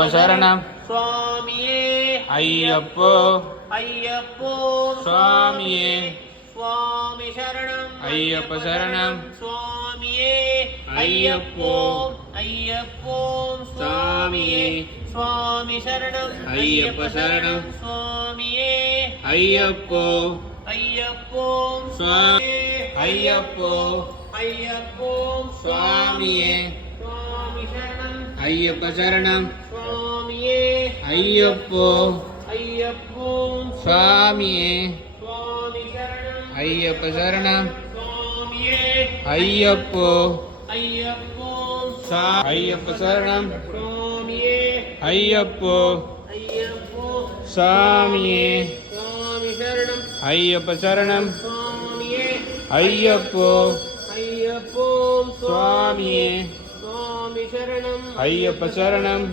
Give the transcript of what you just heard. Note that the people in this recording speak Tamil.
ஐயப்ப சரணம் சுவாமியே ஐயப்போ ஐயப்போ சுவாமியே சுவாமி சரணம் ஐயப்ப சரணம் சுவாமியே ஐயப்போ ஐயப்போ சுவாமியே சுவாமி சரணம் ஐயப்ப சரணம் சுவாமியே ஐயப்போ ஐயப்போ சுவாமி ஐயப்போ ஐயப்போ சுவாமியே சுவாமி சரணம் ஐயப்ப சரணம் சுவாமியே ஐயப்போ ஐயப்போ சுவாமியே சுவாமி சரணம் ஐயப்ப சரணம் சுவாமியே ஐயப்போ ஐயப்போ ஐயப்ப சரணம் சுவாமியே ஐயப்போ ஐயப்போ சாமியே சுவாமி சரணம் ஐயப்ப சரணம் சுவாமியே ஐயப்போ ஐயப்போ சுவாமியே சுவாமி சரணம் ஐயப்ப சரணம்